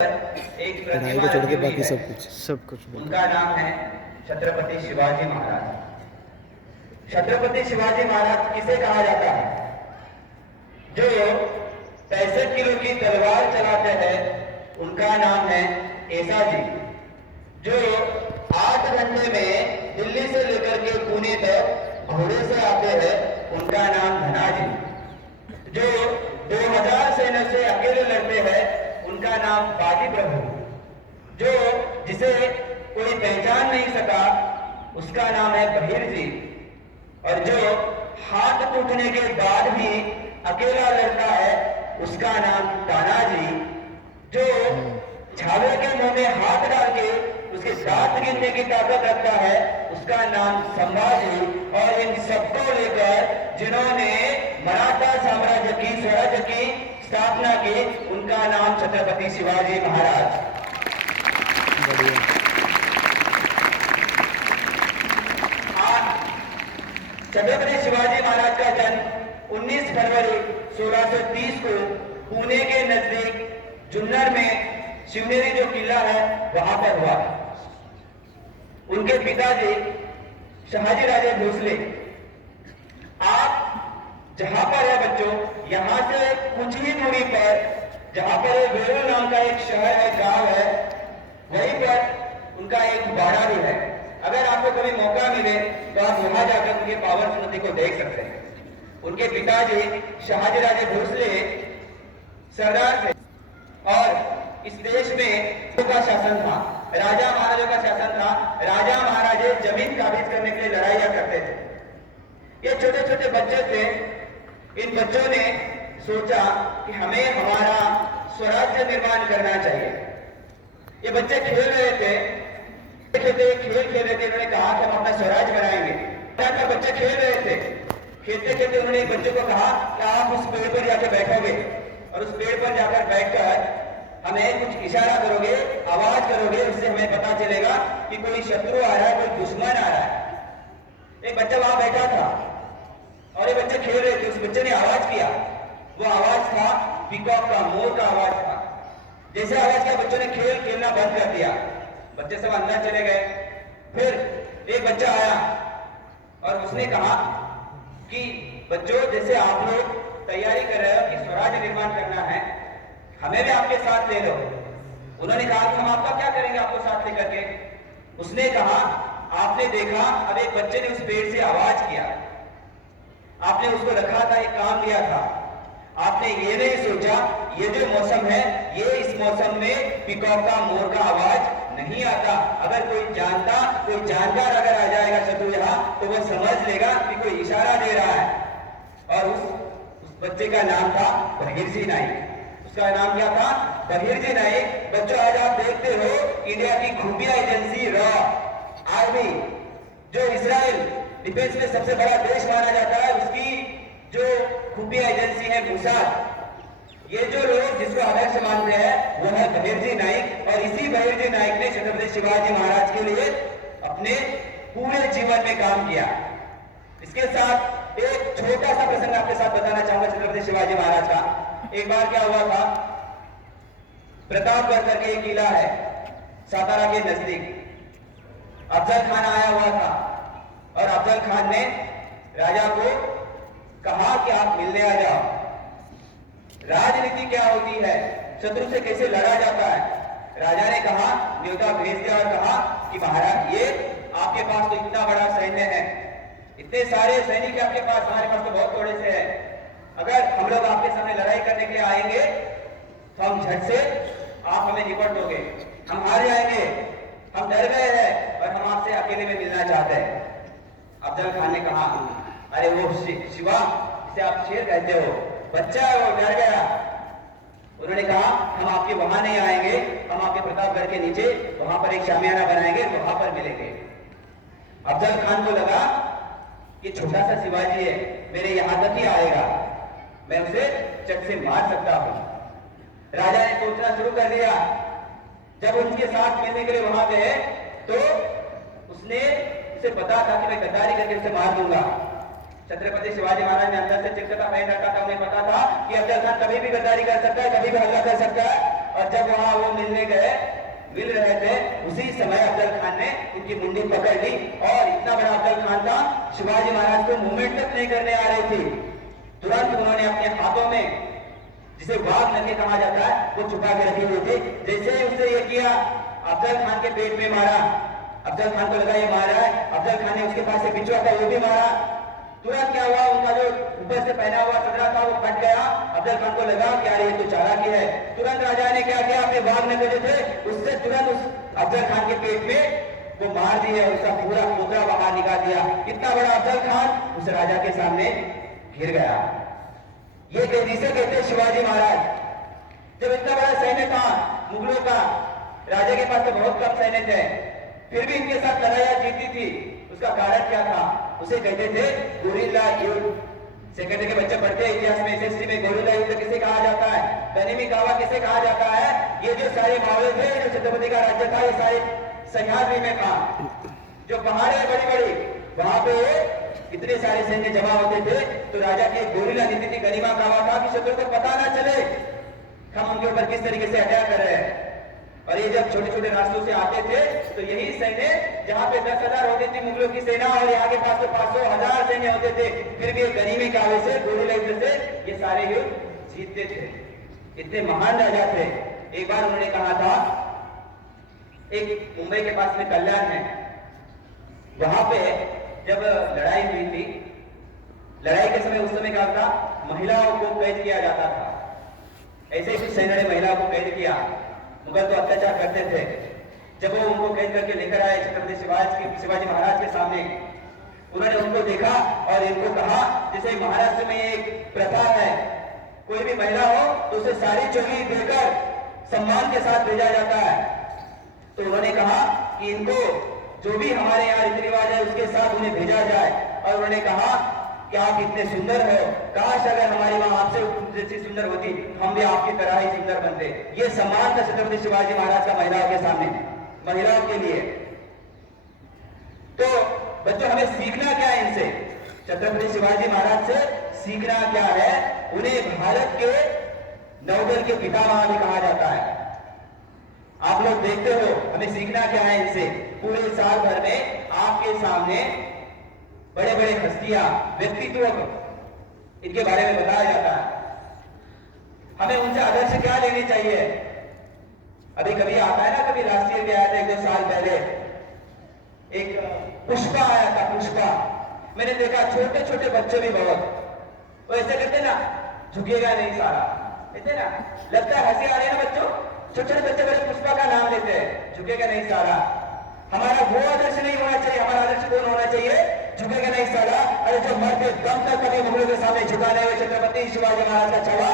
एक पढ़ाई को प्रतिमा छोड़ रखी के हुई बाकी है। सब कुछ उनका नाम है छत्रपति शिवाजी महाराज। छत्रपति शिवाजी महाराज किसे कहा जाता है? जो 65 किलो की तलवार चलाते हैं उनका नाम है ऐसा जी। जो 8 घंटे में दिल्ली से लेकर के पुणे तक घोड़े से आते हैं उनका नाम धना जी। जो 2000 सेना से अकेले लड़ते हैं उनका नाम बाजी प्रभु। जो जिसे कोई पहचान नहीं सका उसका नाम है बहिर जी। और जो हाथ टूटने के बाद भी अकेला लड़ता है उसका नाम ताना जी। जो छावे के मुंह में हाथ डाल के उसके दांत गिनने की ताकत रखता है उसका नाम संभाजी। और इन सबको लेकर जिन्होंने मराठा साम्राज्य की स्वराज्य की स्थापना की उनका नाम छत्रपति शिवाजी महाराज। छत्रपति शिवाजी महाराज का जन्म 19 फरवरी 1630 को पुणे के नजदीक जुन्नर में शिवनेरी जो किला है वहां पर हुआ। उनके पिताजी शहाजी राजे भोसले। आप जहां पर है बच्चों, यहां से कुछ ही दूरी पर जहां पर वेरूल नाम का एक शहर है, गांव है, वहीं पर उनका एक बाड़ा भी है। अगर आपको कभी मौका मिले तो आप वहां जाकर उनके पावन स्मृति को देख सकते हैं। उनके पिताजी शहाजी राजे भोसले सरदार थे और इस देश में का शासन था, राजा महाराजों का शासन था। राजा महाराजे जमीन काबिज करने के लिए लड़ाइयां करते थे। ये छोटे छोटे बच्चे थे। इन बच्चों ने सोचा कि हमें हमारा स्वराज्य निर्माण करना चाहिए। ये बच्चे खेल रहे थे, खेल खेल रहे थे। उन्होंने कहा कि हम अपना स्वराज बनाएंगे। बच्चे खेल रहे थे, खेलते खेलते उन्होंने एक बच्चे को कहा कि आप उस पेड़ पर जाकर बैठोगे और उस पेड़ पर जाकर बैठकर हमें कुछ इशारा करोगे, आवाज करोगे, उससे हमें पता चलेगा कि कोई शत्रु आ रहा है, कोई दुश्मन आ रहा है। एक बच्चा वहां बैठा था और ये बच्चे खेल रहे थे। उस बच्चे ने आवाज किया। वो आवाज था पीकॉक का, मोर का आवाज था। जैसे आवाज किया बच्चों ने खेलना बंद कर दिया। बच्चे सब अंदर चले गए। फिर एक बच्चा आया और उसने कहा कि बच्चों, जैसे आप लोग तैयारी कर रहे हो कि स्वराज्य निर्माण करना है, हमें भी आपके साथ ले लो। उन्होंने कहा कि हम आपका क्या करेंगे आपको साथ लेकर के। उसने कहा, आपने देखा अब एक बच्चे ने उस पेड़ से आवाज किया, आपने उसको रखा था, एक काम दिया था। आपने ये नहीं सोचा ये जो मौसम है, ये इस मौसम में पीकॉक का, मोर का आवाज नहीं आता। अगर कोई जानता, कोई जानकार अगर आ जाएगा शत्रु यहाँ, तो वह समझ लेगा कि कोई इशारा दे रहा है। और उस बच्चे का नाम था बहिर जी नाइक। उसका नाम क्या था? बहिर जी नाइक। बच्चों, आज आप देखते हो इंडिया की खुफिया एजेंसी रॉ आर्मी, जो इजराइल डिफेंस में सबसे बड़ा देश माना जाता है, उसकी जो खुफिया एजेंसी है मोसाद, ये जो लोग जिसको आदर्श मानते हैं वो है बहिर जी नाइक। और इसी बहिर जी नाइक ने छत्रपति शिवाजी महाराज के लिए अपने पूरे जीवन में काम किया। इसके साथ एक छोटा सा प्रसंग आपके साथ बताना चाहूंगा छत्रपति शिवाजी महाराज का। एक बार क्या हुआ था, प्रतापगढ़ करके एक किला है सातारा के नजदीक। अफजल खान आया हुआ था और अफजल खान ने राजा को कहा कि आप मिलने आ जाओ। राजनीति क्या होती है, शत्रु से कैसे लड़ा जाता है। राजा ने कहा, न्योता भेज दिया और कहा कि महाराज, ये आपके पास तो इतना बड़ा सैन्य है, इतने सारे सैनिक आपके पास, हमारे पास तो बहुत थोड़े से है। अगर हम लोग आपके सामने लड़ाई करने के लिए आएंगे तो हम झट से आप हमें निपट दोगे, हम हार जाएंगे, हम डर गए हैं और हम आपसे अकेले में मिलना चाहते हैं। अफजल खान ने कहा, अरे वो शिवा, जिसे आप शेर कहते हो, बच्चा है वो, डर गया। उन्होंने कहा, हम आपके वहां नहीं आएंगे, हम आपके प्रतापगढ़ के नीचे वहां पर एक शामियाना बनाएंगे, वहां पर मिलेंगे। अफजल खान को लगा कि छोटा सा शिवाजी है, मेरे यहां तक ही आएगा, मैं उसे चट से मार सकता हूं। राजा ने सोचना शुरू कर दिया। जब उनके साथ मिलने के लिए वहां गए तो उसे पता था कि मैं गद्दारी करके उसे मार दूंगा। छत्रपति शिवाजी महाराज ने अंदर से चिपकता पहन रखा था। उन्हें पता था कि अफजल खान कभी भी गद्दारी कर सकता है, कभी भी हमला कर सकता है। और जब वहां वो मिलने गए, मिल रहे थे, उसी समय अफजल खान ने उनकी मुंडी पकड़ ली और इतना बड़ा अफजल खान था, शिवाजी महाराज को मूवमेंट तक नहीं करने आ रही थी। तुरंत उन्होंने अपने हाथों में, जिसे वाघ नखे कहा जाता है, वो छुपा के रखी हुई थी। जैसे ही उसने ये किया, अफजल खान के पेट में मारा। अफजल खान को लगा ये मारा है। अफजल खान ने उसके पास से बिछुआ था वो भी मारा। तुरंत क्या हुआ, उनका जो ऊपर से पहना हुआ सदरा था वो फट गया। अफजल खान को लगा कि यार ये तो चालाकी है। तुरंत राजा ने क्या किया, अपने वाघ नखे जो थे उससे तुरंत उस अफजल खान के पेट में वो मार दिया, उसका पूरा पोतरा बाहर निकाल दिया। इतना बड़ा अफजल खान उस राजा के सामने गिर गया। ये जिसे कहते हैं शिवाजी महाराज। जब इतना बड़ा सैन्य था मुगलों का, राजा के पास तो बहुत कम सैन्य थे, फिर भी इनके साथ लड़ाइयां जीती थी। उसका कारण क्या था? उसे कहते थे गोरिल्ला युद्ध। सेकेंडरी के बच्चे पढ़ते हैं इतिहास में, एसएसटी में, गोरिल्ला युद्ध किसे कहा जाता है, गनीमी कावा किसे कहा जाता है? ये जो सारे मावले थे, जो छत्रपति का राज्य था, ये सारे सह्याद्री में था। जो पहाड़े बड़ी बड़ी, वहां पे इतने सारे सैन्य जमा होते थे, तो राजा की गोरिल्ला नीति थी, गनीमा कावा था कि शत्रु को पता ना चले हम उनके ऊपर किस तरीके से अटैक कर रहे हैं। और ये जब छोटे छोटे रास्तों से आते थे, तो यही सैन्य, जहां पे 10,000 होती थी मुगलों की सेना और यहाँ के पास तो 500,000 सैन्य होते थे, फिर भी गनीमी कावे से, गोरिल्ला युद्ध से ये सारे युद्ध जीतते थे। इतने महान राजा थे। एक बार उन्होंने कहा था, एक मुंबई के पास में कल्याण है, वहां पे जब लड़ाई हुई थी, लड़ाई के समय, उस समय क्या था, महिलाओं को कैद किया जाता था। ऐसे ही सैन्य ने महिलाओं को कैद किया। मुगल तो अत्याचार करते थे। जब वो उनको कैद करके लेकर आए छत्रपति शिवाजी महाराज के सामने, उन्होंने उनको देखा और इनको कहा, जैसे महाराष्ट्र में एक प्रथा है, कोई भी महिला हो तो उसे सारी चोली देकर सम्मान के साथ भेजा जाता है। तो उन्होंने कहा कि इनको जो भी हमारे यहाँ रीति रिवाज है उसके साथ उन्हें भेजा जाए। और उन्होंने कहा कि आप इतने सुंदर हो, काश अगर हमारी मां आपसे जैसी सुंदर होती, हम भी आपकी तरह ही सुंदर बनते। ये सम्मान था छत्रपति शिवाजी महाराज का महिलाओं के सामने, महिलाओं के लिए। तो बच्चों, हमें सीखना क्या है इनसे? छत्रपति शिवाजी महाराज से सीखना क्या है? उन्हें भारत के नौदल के पितामह भी कहा जाता है। आप लोग देखते हो, हमें सीखना क्या है इनसे? पूरे साल भर में आपके सामने बड़े बड़े हस्तियां, व्यक्तित्व, इनके बारे में बताया जाता है। हमें उनसे आदर्श क्या लेने चाहिए? अभी कभी आता है ना, कभी राष्ट्रीय के आया था 1-2 साल पहले, एक पुष्पा आया था, पुष्पा। मैंने देखा छोटे छोटे बच्चे भी बहुत, वो ऐसे करते ना, झुकेगा नहीं सारा, ऐसे ना, लगता है हंसी आ रही है ना बच्चों, छोटे छोटे बच्चे बड़े पुष्पा का नाम लेते हैं, झुकेगा नहीं सारा। हमारा वो आदर्श नहीं होना चाहिए। हमारा आदर्श कौन होना चाहिए? झुकेगा नहीं साला। अरे जो मरते दम तक कभी मुगलों के सामने झुका नहीं हुए छत्रपति शिवाजी महाराज का छावा